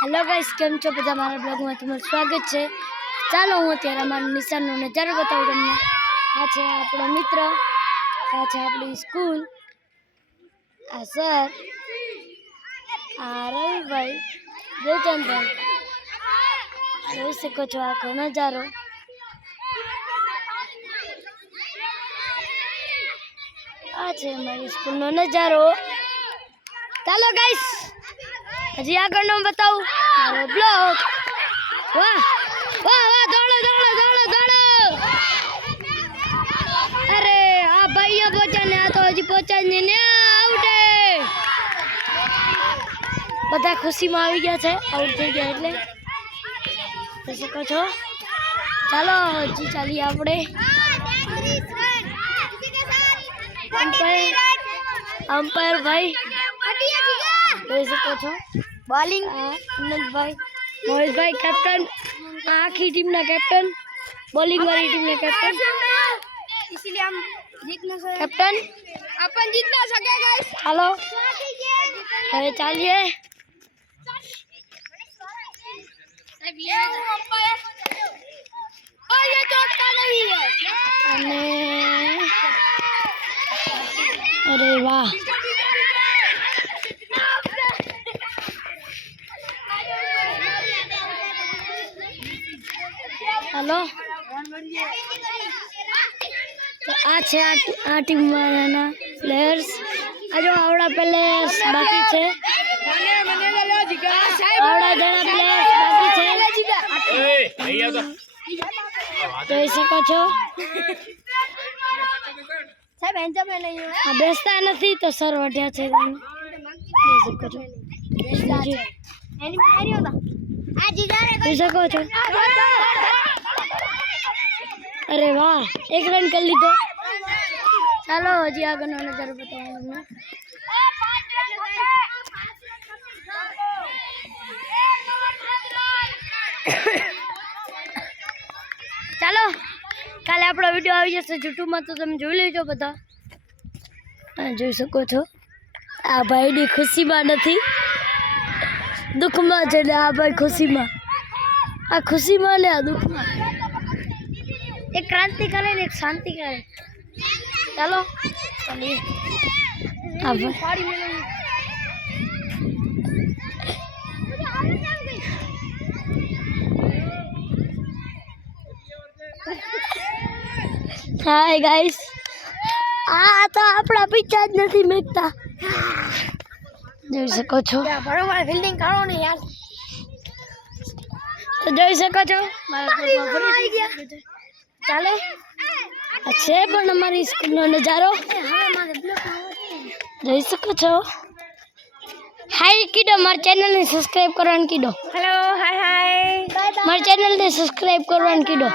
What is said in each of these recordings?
Hello guys, केम छो बधा? मारा ब्लॉग में तुम्हाરું स्वागत है। चलो हूँ अत्यारे अमारो निशाननो नजारो बतावुं तमने। आ छे आपणो मित्र, आ छे आपणी स्कूल, आ सर, आ रवि भाई, देवचंद्र जोई शको छो आखो नजारो। आ छे अमारी स्कूलनो नजारो। चलो गाइस, हजी आगळनो बताऊं मारो ब्लॉग। वाह वाह वाह, दौड़ो दौड़ो दौड़ो दौड़ो। अरे आ भाई पहुंचा ने, आ तो हजी पहुंचा ने आउट। बधा खुशी में આવી ગયા છે, આઉટ થઈ ગયા એટલે જોઈ શકો છો। ચાલો હજી ચાલીએ આપણે। अंपायर भाई જોઈ શકો છો। बॉलिंग आनंद भाई, मोहित भाई कैप्टन, आखी टीम ना कैप्टन, बॉलिंग वाली टीम ना कैप्टन, इसीलिए हम जीत ना सके। कैप्टन अपन जीत ना सके गाइस। हेलो હવે ચાલીએ। और ये चोटका नहीं है। अरे वाह, हेलो तो आज आ टीम वाला प्लेयर्स आज आवड़ा प्लेयर्स बाकी छे, आवड़ा जना प्लेयर्स बाकी छे જોઈ શકો છો। બેસતા નથી તો સર વઢ્યા છે, જોઈ શકો છો। જોઈ શકો છો। अरे वाह, एक रन कर ली तो। चलो हजी आगे नजर बताऊं તમને। चलो काले आपणो विडियो આવી જશે YouTube માં, તો તમે જોઈ લેજો બધા। જોઈ શકો છો આ ભાઈની ખુશીમાં નથી, દુઃખમાં છે ને આ ભાઈ ખુશીમાં। આ ખુશીમાં ને આ દુઃખમાં, एक क्रांति करे एक शांति करे। चलो चलिए अब हाय गाइस, आ तो आपड़ा पिक्चर ज नहीं मेकता, જોઈ શકો છો। બરોબર ફિલ્ડિંગ કરો ને યાર, તો જોઈ શકો છો મારા પગમાં આવી ગયા। ચાલો अच्छे पण हमारी स्कूल नो नजारो જોઈ શકો છો। हाय कीडो, मार चैनल ने सब्सक्राइब करवान कीडो। हेलो हाय हाय, मार चैनल ने सब्सक्राइब करवान कीडो।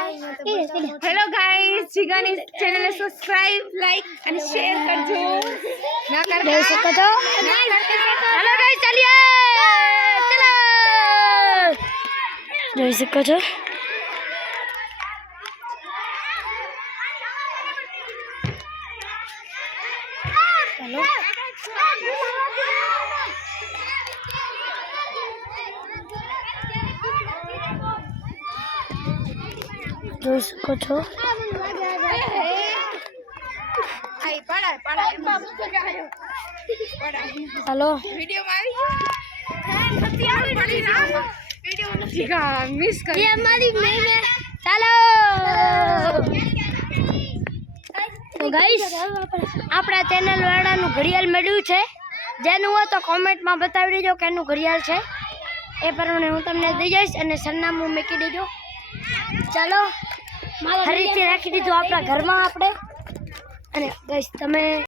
हेलो गाइस, जीगानी चैनल ने सब्सक्राइब लाइक અને શેર કરજો ના कर જોઈ શકો છો। हेलो गाइस चलिए, चलो જોઈ શકો છો। चलो જોઈ શકો છો। हेलो वीडियो मिस कर ये हमारी मेम है। चलो तो गाइस, આપણા ચેનલ વાળાનું ઘડિયાળ મળ્યું છે, જેનું હોય તો કોમેન્ટમાં બતાવી દેજો કે એનું ઘડિયાળ છે, એ પ્રમાણે હું તમને દઈ જઈશ અને સરનામું મૂકી દેજો। ચાલો ફરીથી રાખી દીધું આપણા ઘરમાં આપણે। અને ગાઈસ તમે